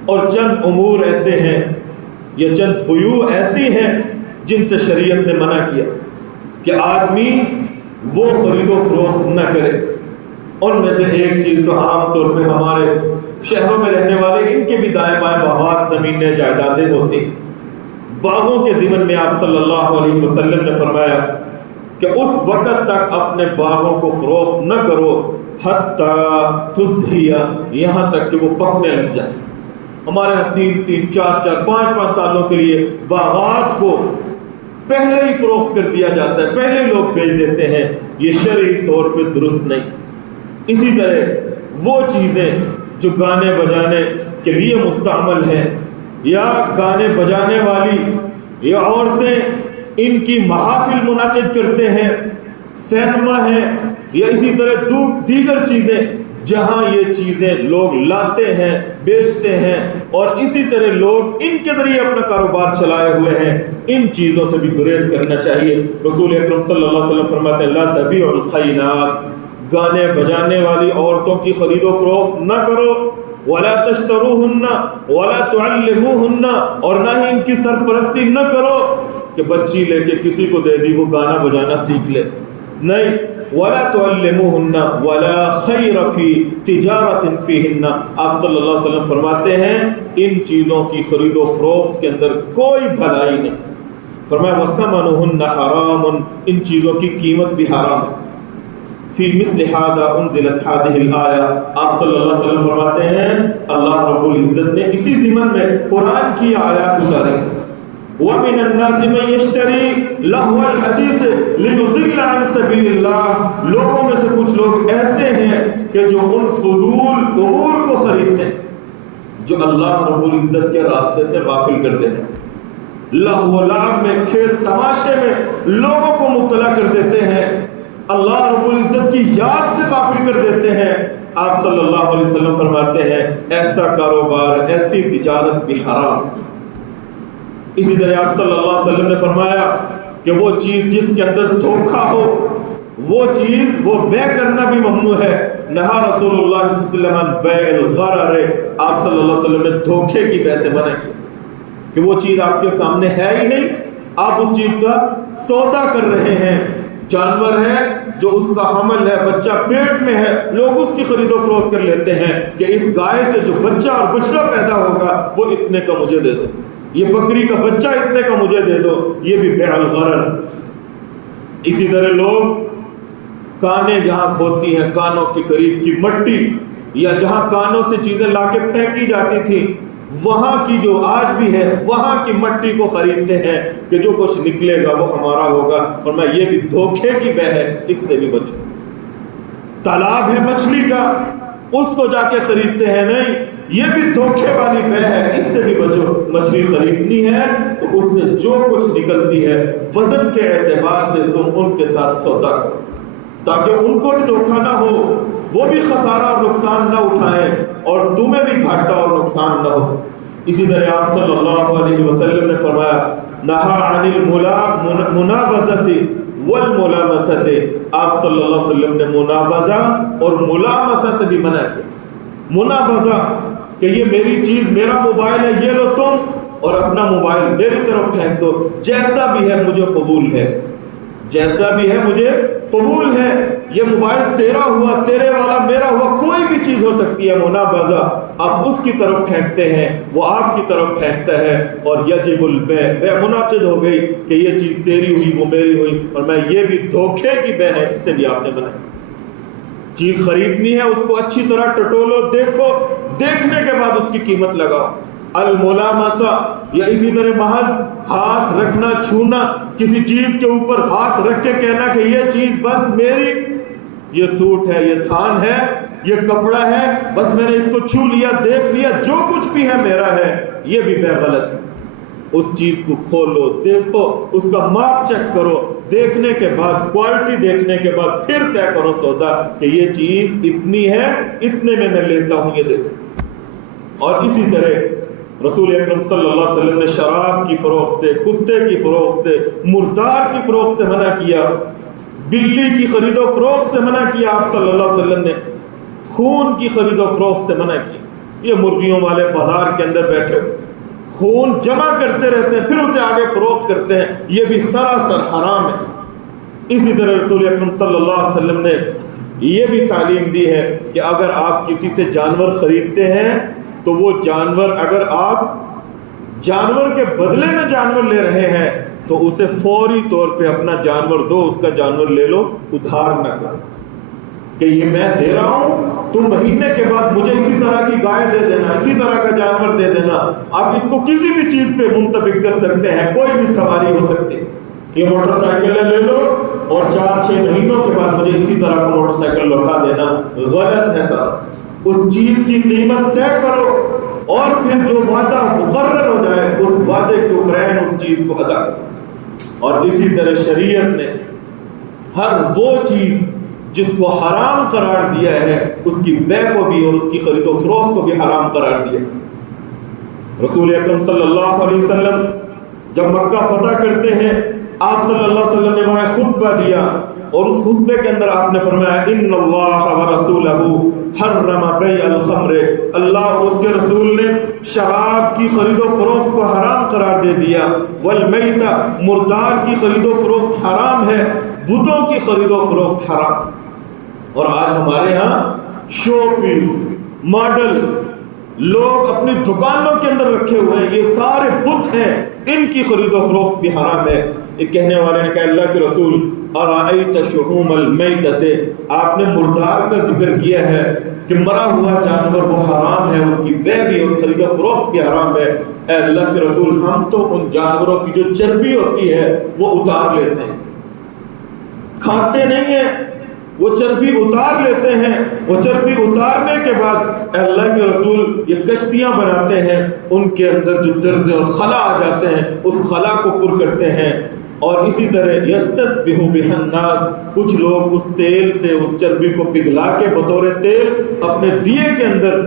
اور چند امور ایسے ہیں یا چند بیوع ایسی ہیں جن سے شریعت نے منع کیا کہ آدمی وہ خرید و فروخت نہ کرے۔ ان میں سے ایک چیز تو عام طور پہ ہمارے شہروں میں رہنے والے، ان کے بھی دائیں بائیں باغات، زمینیں، جائیدادیں ہوتی، باغوں کے ضمن میں آپ صلی اللہ علیہ وسلم نے فرمایا کہ اس وقت تک اپنے باغوں کو فروخت نہ کرو حتیٰ تزہیہ، یہاں تک کہ وہ پکنے لگ جائیں۔ ہمارے یہاں 3 4 5 سالوں کے لیے باغات کو پہلے ہی فروخت کر دیا جاتا ہے، پہلے لوگ بیچ دیتے ہیں، یہ شرعی طور پہ درست نہیں۔ اسی طرح وہ چیزیں جو گانے بجانے کے لیے مستعمل ہیں یا گانے بجانے والی یا عورتیں ان کی محافل منعقد کرتے ہیں، سینما ہے یا اسی طرح دیگر چیزیں جہاں یہ چیزیں لوگ لاتے ہیں، بیچتے ہیں اور اسی طرح لوگ ان کے ذریعے اپنا کاروبار چلائے ہوئے ہیں، ان چیزوں سے بھی گریز کرنا چاہیے۔ رسول اکرم صلی اللہ علیہ وسلم فرماتے ہیں لا تبیعوا الخینات، گانے بجانے والی عورتوں کی خرید و فروخت نہ کرو، ولا تشتروہن ولا تعلموہن، اور نہ ہی ان کی سرپرستی نہ کرو کہ بچی لے کے کسی کو دے دی وہ گانا بجانا سیکھ لے، نہیں، ولا تعلموہن ولا خیر فی تجارت فیہن، آپ صلی اللہ علیہ وسلم فرماتے ہیں ان چیزوں کی خرید و فروخت کے اندر کوئی بھلائی نہیں۔ فرمایا وثمنہن حرام، ان چیزوں کی قیمت بھی حرام ہے۔ فی مثل ھذا انزلت ھذہ الآیہ، آپ صلی اللہ علیہ وسلم فرماتے ہیں اللہ رب العزت نے اسی ضمن میں قرآن کی آیات اتاری۔ وَمِنَ النَّاسِ مَن يَشْتَرِي لَهْوَ الْحَدِيثِ لِيُضِلَّ عَن سَبِيلِ اللَّهِ، لوگوں میں سے کچھ لوگ ایسے ہیں کہ جو ان فضول امور کو خریدتے ہیں جو اللہ رب العزت کے راستے سے غافل کر دیتے ہیں، لہو و لعب میں، کھیل تماشے میں لوگوں کو مبتلا کر دیتے ہیں، اللہ رب العزت کی یاد سے غافل کر دیتے ہیں۔ آپ صلی اللہ علیہ وسلم فرماتے ہیں ایسا کاروبار، ایسی تجارت بھی حرام۔ اسی طرح آپ صلی اللہ علیہ وسلم نے فرمایا کہ وہ چیز جس کے اندر دھوکہ ہو، وہ چیز وہ بے کرنا بھی ممنوع ہے۔ نہا رسول اللہ صلی اللہ علیہ وسلم عن بیع الغرر، آپ صلی اللہ علیہ وسلم نے دھوکے کی بے سے منع کیا کہ وہ چیز آپ کے سامنے ہے ہی نہیں، آپ اس چیز کا سودا کر رہے ہیں۔ جانور ہے جو اس کا حمل ہے، بچہ پیٹ میں ہے، لوگ اس کی خرید و فروخت کر لیتے ہیں کہ اس گائے سے جو بچہ اور بچڑا پیدا ہوگا وہ اتنے کا مجھے دے دو، یہ بکری کا بچہ اتنے کا مجھے دے دو، یہ بھی بیع الغرر۔ اسی طرح لوگ کانیں جہاں کھوتی ہیں، کانوں کے قریب کی مٹی یا جہاں کانوں سے چیزیں لا کے پھینکی جاتی تھی وہاں کی جو آج بھی ہے وہاں کی مٹی کو خریدتے ہیں کہ جو کچھ نکلے گا وہ ہمارا ہوگا، اور میں یہ بھی دھوکے کی بے ہے، اس سے بھی بچو۔ تالاب ہے مچھلی کا، اس کو جا کے خریدتے ہیں، نہیں، یہ بھی دھوکے والی بے ہے، اس سے بھی بچو۔ مچھلی خریدنی ہے تو اس سے جو کچھ نکلتی ہے وزن کے اعتبار سے تم ان کے ساتھ سودا کرو، تاکہ ان کو بھی دھوکہ نہ ہو، وہ بھی خسارہ اور نقصان نہ اٹھائیں اور تمہیں بھی گھاٹا اور نقصان نہ ہو۔ اسی طرح آپ صلی اللہ علیہ وسلم نے فرمایا نہا عن المنابذۃ والملامسۃ، آپ صلی اللہ علیہ وسلم نے منابذہ اور ملامسہ سے بھی منع کیا۔ منابذہ کہ یہ میری چیز، میرا موبائل ہے، یہ لو تم، اور اپنا موبائل میری طرف پھینک دو، جیسا بھی ہے مجھے قبول ہے، جیسا بھی ہے مجھے قبول ہے، یہ موبائل تیرا ہوا، تیرے والا میرا ہوا، کوئی بھی چیز ہو سکتی ہے۔ منابذہ آپ اس کی طرف پھینکتے ہیں، وہ آپ کی طرف پھینکتا ہے، اور یجب البیع، بے منعقد ہو گئی کہ یہ چیز تیری ہوئی وہ میری ہوئی، اور میں یہ بھی دھوکے کی بے ہے، اس سے بھی آپ نے منع۔ چیز خریدنی ہے اس کو اچھی طرح ٹٹولو، دیکھو، دیکھنے کے بعد اس کی قیمت لگاؤ۔ الملامسہ، یا اسی طرح محض ہاتھ رکھنا، چھونا، کسی چیز کے اوپر ہاتھ رکھ کے کہنا کہ یہ چیز بس میری، یہ سوٹ ہے، یہ تھان ہے، یہ کپڑا ہے، بس میں نے اس کو چھو لیا، دیکھ لیا، جو کچھ بھی ہے میرا ہے، یہ بھی بے غلط ہے۔ اس چیز کو کھولو، دیکھو، اس کا ماپ چیک کرو، دیکھنے کے بعد، کوالٹی دیکھنے کے بعد پھر طے کرو سودا کہ یہ چیز اتنی ہے، اتنے میں لیتا ہوں، یہ دیکھو۔ اور اسی طرح رسول اکرم صلی اللہ علیہ وسلم نے شراب کی فروخت سے، کتے کی فروخت سے، مردار کی فروخت سے منع کیا، بلی کی خرید و فروخت سے منع کیا، آپ صلی اللہ علیہ وسلم نے خون کی خرید و فروخت سے منع کیا۔ یہ مرغیوں والے بازار کے اندر بیٹھے خون جمع کرتے رہتے ہیں، پھر اسے آگے فروخت کرتے ہیں، یہ بھی سراسر حرام ہے۔ اسی طرح رسول اکرم صلی اللہ علیہ وسلم نے یہ بھی تعلیم دی ہے کہ اگر آپ کسی سے جانور خریدتے ہیں تو وہ جانور، اگر آپ جانور کے بدلے میں جانور لے رہے ہیں تو اسے فوری طور پہ اپنا جانور دو، اس کا جانور لے لو، ادھار نہ کرو کہ یہ میں دے رہا ہوں، تم مہینے کے بعد مجھے اسی طرح کی گائے دے دینا، اسی طرح کا جانور دے دینا۔ آپ اس کو کسی بھی چیز پہ منطبق کر سکتے ہیں، کوئی بھی سواری ہو سکتی، یہ موٹر سائیکل لے لو اور 4-6 مہینوں کے بعد مجھے اسی طرح کا موٹر سائیکل لوٹا دینا، غلط ہے سارا۔ اس چیز کی قیمت طے کرو اور پھر جو وعدہ مقرر ہو جائے اس وعدے کے اوپر اس چیز کو ادا کرو۔ اور اسی طرح شریعت نے ہر وہ چیز جس کو حرام قرار دیا ہے اس کی بے کو بھی اور اس کی خرید و فروخت کو بھی حرام قرار دیا۔ رسول اکرم صلی اللہ علیہ وسلم جب مکہ فتح کرتے ہیں، آپ صلی اللہ علیہ وسلم نے وہاں خطبہ دیا، اور اس خطبے کے اندر آپ نے فرمایا ان اللہ ورسولہ حرم بیع الخمر، اللہ اور اس کے رسول نے شراب کی خرید و فروخت کو حرام قرار دے دیا، والمیت، مردار کی خرید و فروخت حرام ہے، بتوں کی خرید و فروخت حرام۔ اور آج ہمارے ہاں شو پیس، ماڈل لوگ اپنی دکانوں کے اندر رکھے ہوئے ہیں، یہ سارے بت ہیں، ان کی خرید و فروخت بھی حرام ہے۔ ایک کہنے والے نے کہا اللہ کے رسول ارائیت شحوم المیتۃ، آپ نے مردار کا ذکر کیا ہے کہ مرا ہوا جانور وہ حرام ہے، اس کی بے بھی اور خرید و فروخت بھی حرام ہے۔ اے اللہ کے رسول، ہم تو ان جانوروں کی جو چربی ہوتی ہے وہ اتار لیتے ہیں، کھاتے نہیں ہیں، وہ چربی اتار لیتے ہیں، وہ چربی اتارنے کے بعد اے اللہ کے رسول یہ کشتیاں بناتے ہیں، ان کے اندر جو درزے اور خلا آ جاتے ہیں اس خلا کو پر کرتے ہیں۔ اور اسی طرح یستسبح بها الناس، کچھ لوگ اس تیل سے اس چربی کو پگھلا کے بطور تیل اپنے دیے کے اندر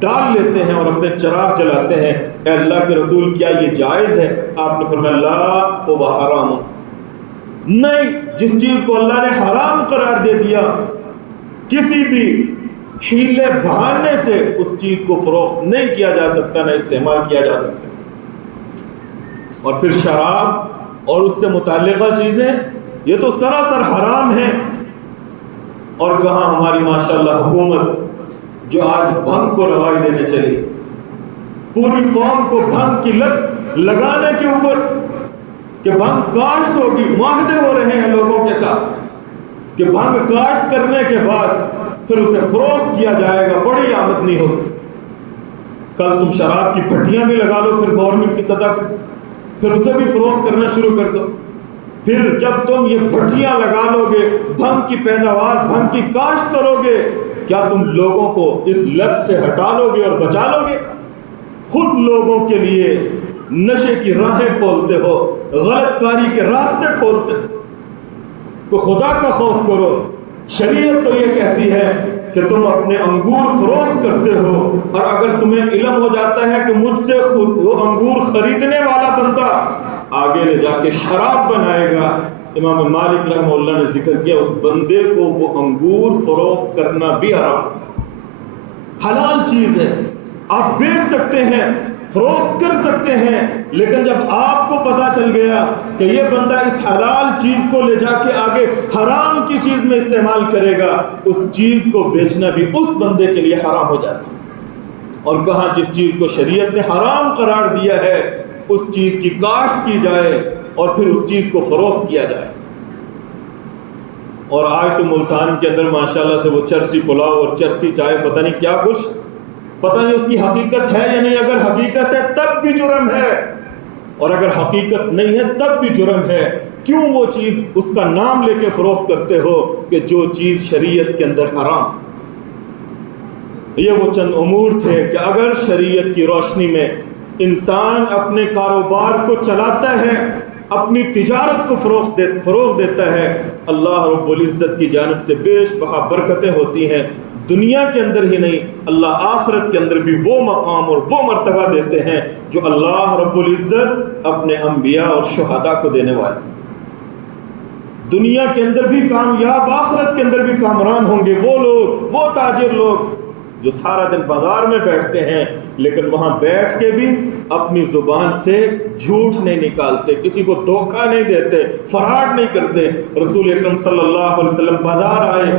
ڈال لیتے ہیں اور اپنے چراغ جلاتے ہیں۔ اے اللہ کے رسول کیا یہ جائز ہے؟ آپ نے فرمایا لا وہ حرام، نہیں، جس چیز کو اللہ نے حرام قرار دے دیا کسی بھی ہیلے بہانے سے اس چیز کو فروخت نہیں کیا جا سکتا، نہ استعمال کیا جا سکتا۔ اور پھر شراب اور اس سے متعلقہ چیزیں یہ تو سراسر حرام ہیں۔ اور کہاں ہماری ماشاءاللہ حکومت جو آج بھنگ کو روائی دینے چلی، پوری قوم کو بھنگ کی لت لگانے کے اوپر کہ بھنگ کاشت ہوگی، معاہدے ہو رہے ہیں لوگوں کے ساتھ کہ بھنگ کاشت کرنے کے بعد پھر اسے فروخت کیا جائے گا، بڑی آمدنی ہوگی۔ کل تم شراب کی بھٹیاں بھی لگا لو پھر گورنمنٹ کی سطح پہ، پھر اسے بھی فروخت کرنا شروع کر دو۔ پھر جب تم یہ بھٹیاں لگا لو گے، بھنگ کی پیداوار، بھنگ کی کاشت کرو گے، کیا تم لوگوں کو اس لت سے ہٹا لو گے اور بچا لو گے؟ خود لوگوں کے لیے نشے کی راہیں کھولتے ہو، غلط کاری کے راستے کھولتے ہو۔ تو خدا کا خوف کرو۔ شریعت تو یہ کہتی ہے کہ تم اپنے انگور فروخت کرتے ہو، اور اگر تمہیں علم ہو جاتا ہے کہ مجھ سے وہ انگور خریدنے والا بندہ آگے لے جا کے شراب بنائے گا، امام مالک رحمہ اللہ نے ذکر کیا اس بندے کو وہ انگور فروخت کرنا بھی حرام، حلال چیز ہے، آپ بیچ سکتے ہیں، فروخت کر سکتے ہیں، لیکن جب آپ کو پتا چل گیا کہ یہ بندہ اس حلال چیز کو لے جا کے آگے حرام کی چیز میں استعمال کرے گا، اس چیز کو بیچنا بھی اس بندے کے لیے حرام ہو جاتا ہے۔ اور کہاں جس چیز کو شریعت نے حرام قرار دیا ہے اس چیز کی کاشت کی جائے اور پھر اس چیز کو فروخت کیا جائے۔ اور آج تو ملتان کے اندر ماشاءاللہ سے وہ چرسی پلاؤ اور چرسی چائے پتہ نہیں کیا کچھ، پتہ نہیں اس کی حقیقت ہے یا نہیں۔ اگر حقیقت ہے تب بھی جرم ہے، اور اگر حقیقت نہیں ہے تب بھی جرم ہے۔ کیوں وہ چیز اس کا نام لے کے فروخت کرتے ہو کہ جو چیز شریعت کے اندر حرام؟ یہ وہ چند امور تھے کہ اگر شریعت کی روشنی میں انسان اپنے کاروبار کو چلاتا ہے، اپنی تجارت کو فروغ دیتا ہے، اللہ رب العزت کی جانب سے بیش بہا برکتیں ہوتی ہیں۔ دنیا کے اندر ہی نہیں، اللہ آخرت کے اندر بھی وہ مقام اور وہ مرتبہ دیتے ہیں جو اللہ رب العزت اپنے انبیاء اور شہداء کو دینے والے۔ دنیا کے اندر بھی کامیاب، آخرت کے اندر بھی کامران ہوں گے وہ لوگ، وہ تاجر لوگ جو سارا دن بازار میں بیٹھتے ہیں لیکن وہاں بیٹھ کے بھی اپنی زبان سے جھوٹ نہیں نکالتے، کسی کو دھوکہ نہیں دیتے، فراڈ نہیں کرتے۔ رسول اکرم صلی اللہ علیہ وسلم بازار آئے،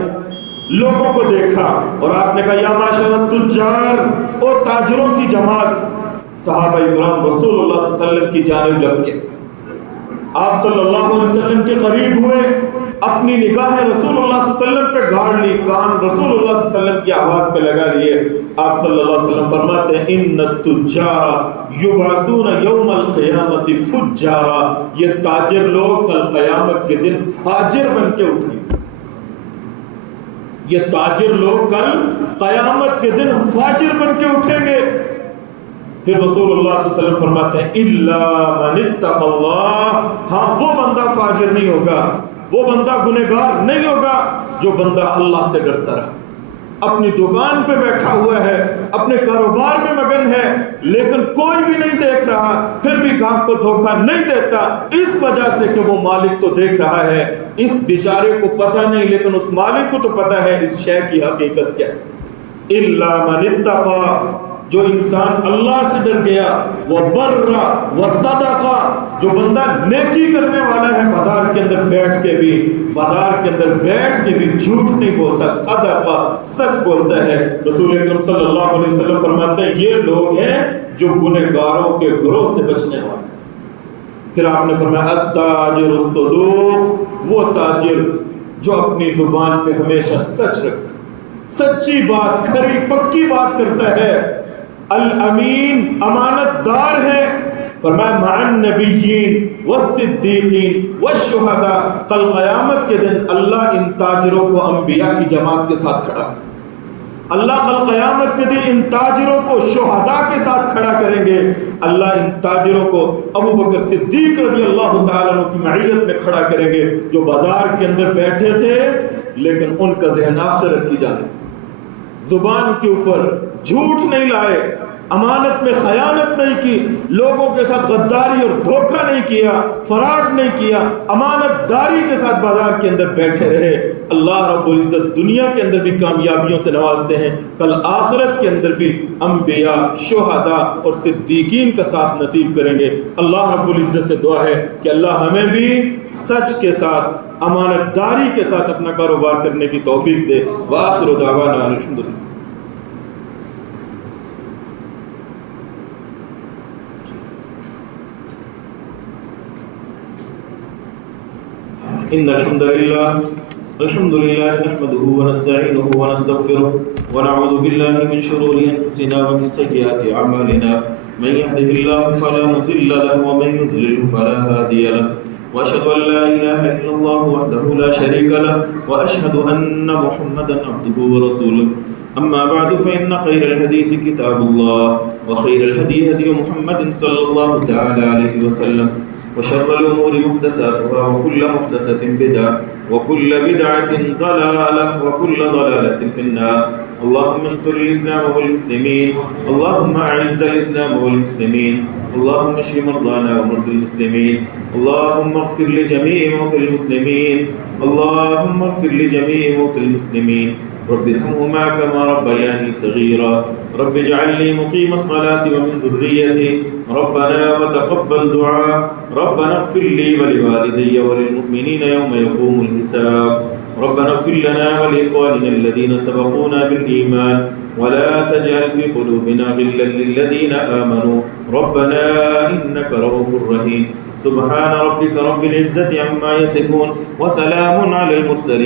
لوگوں کو دیکھا اور آپ نے کہا یا معاشر التجار، اور تاجروں کی جماعت۔ صحابہ کرام رسول اللہ صلی اللہ علیہ وسلم کی جانب لگ کے آپ صلی اللہ علیہ وسلم کے قریب ہوئے، اپنی نگاہیں رسول اللہ صلی اللہ علیہ وسلم پہ گاڑ لی، کان رسول اللہ صلی اللہ علیہ وسلم کی آواز پہ لگا لیے۔ آپ صلی اللہ علیہ وسلم فرماتے ہیں ان التجار یبعثون یوم القیامت فجارا، یہ تاجر لوگ کل قیامت کے دن فاجر بن کے اٹھیں گے۔ یہ تاجر لوگ کل قیامت کے دن فاجر بن کے اٹھیں گے۔ پھر رسول اللہ صلی اللہ علیہ وسلم فرماتے ہیں الا من اتقى اللہ، ہاں وہ بندہ فاجر نہیں ہوگا، وہ بندہ گنہگار نہیں ہوگا جو بندہ اللہ سے ڈرتا رہا، اپنی دکان پہ بیٹھا ہوا ہے، اپنے کاروبار میں مگن ہے، لیکن کوئی بھی نہیں دیکھ رہا، پھر بھی گاہک کو دھوکہ نہیں دیتا، اس وجہ سے کہ وہ مالک تو دیکھ رہا ہے، اس بیچارے کو پتہ نہیں لیکن اس مالک کو تو پتہ ہے اس شے کی حقیقت کیا ہے۔ الا من اتقى، جو انسان اللہ سے ڈر گیا، وہ برا و صدقہ، جو بندہ نیکی کرنے والا ہے، بازار کے اندر بیٹھ کے بھی جھوٹ نہیں بولتا، صدقہ سچ بولتا ہے۔ رسول اکرم صلی اللہ علیہ وسلم فرماتے ہیں یہ لوگ ہیں جو گنہگاروں کے گروہ سے بچنے والے۔ پھر آپ نے فرمایا التاجر الصدوق، وہ تاجر جو اپنی زبان پہ ہمیشہ سچ رکھتا، سچی بات، کھری پکی بات کرتا ہے، الامین، امانت دار ہے۔ فرمایا مع النبیین والصدیقین والشہداء، کل قیامت کے دن اللہ ان تاجروں کو انبیاء کی جماعت کے ساتھ کھڑا کرے، اللہ کل قیامت کے دن ان تاجروں کو شہداء کے ساتھ کھڑا کریں گے، اللہ ان تاجروں کو ابو بکر صدیق رضی اللہ تعالیٰ عنہ کی معیت میں کھڑا کریں گے، جو بازار کے اندر بیٹھے تھے لیکن ان کا ذہن آخرت کی جانب، زبان کے اوپر جھوٹ نہیں لائے، امانت میں خیانت نہیں کی، لوگوں کے ساتھ غداری اور دھوکہ نہیں کیا، فراڈ نہیں کیا، امانت داری کے ساتھ بازار کے اندر بیٹھے رہے۔ اللہ رب العزت دنیا کے اندر بھی کامیابیوں سے نوازتے ہیں، کل آخرت کے اندر بھی انبیاء، شہداء اور صدیقین کا ساتھ نصیب کریں گے۔ اللہ رب العزت سے دعا ہے کہ اللہ ہمیں بھی سچ کے ساتھ، امانت داری کے ساتھ اپنا کاروبار کرنے کی توفیق دے۔ وآخر دعوانا الحمدللہ۔ إن الحمد لله نحمده ونستعينه ونستغفره ونعوذ بالله من شرور أنفسنا ومن سيئات أعمالنا من يهده الله فلا مضل له ومن يضلل فلا هادي له وأشهد أن لا إله إلا الله وحده لا شريك له وأشهد أن محمدا عبده ورسوله. أما بعد فإن خير الحديث كتاب الله وخير الهدي هدي محمد صلى الله تعالى عليه وسلم وشر الأمور محدثاتها وكل محدثة بدعة وكل بدعة ضلالة وكل ضلالة في النار. اللهم انصر الإسلام والمسلمين، اللهم أعز الإسلام والمسلمين، اللهم اشف مرضانا ومرضى المسلمين، اللهم اغفر لجميع موتى المسلمين، اللهم اغفر لجميع موتى المسلمين. رب ارحمهما كما ربياني صغيرا، رب اجعلني مقيم الصلاة ومن ذريتي، ربنا وتقبل دعاء، ربنا اغفر لي ولوالدي وللمؤمنين يوم يقوم الحساب. ربنا اغفر لنا ولإخواننا الذين سبقونا بالإيمان ولا تجعل في قلوبنا غلا للذين آمنوا ربنا إنك رؤوف رحيم. سبحان ربك رب العزة عما يصفون وسلام على المرسلين.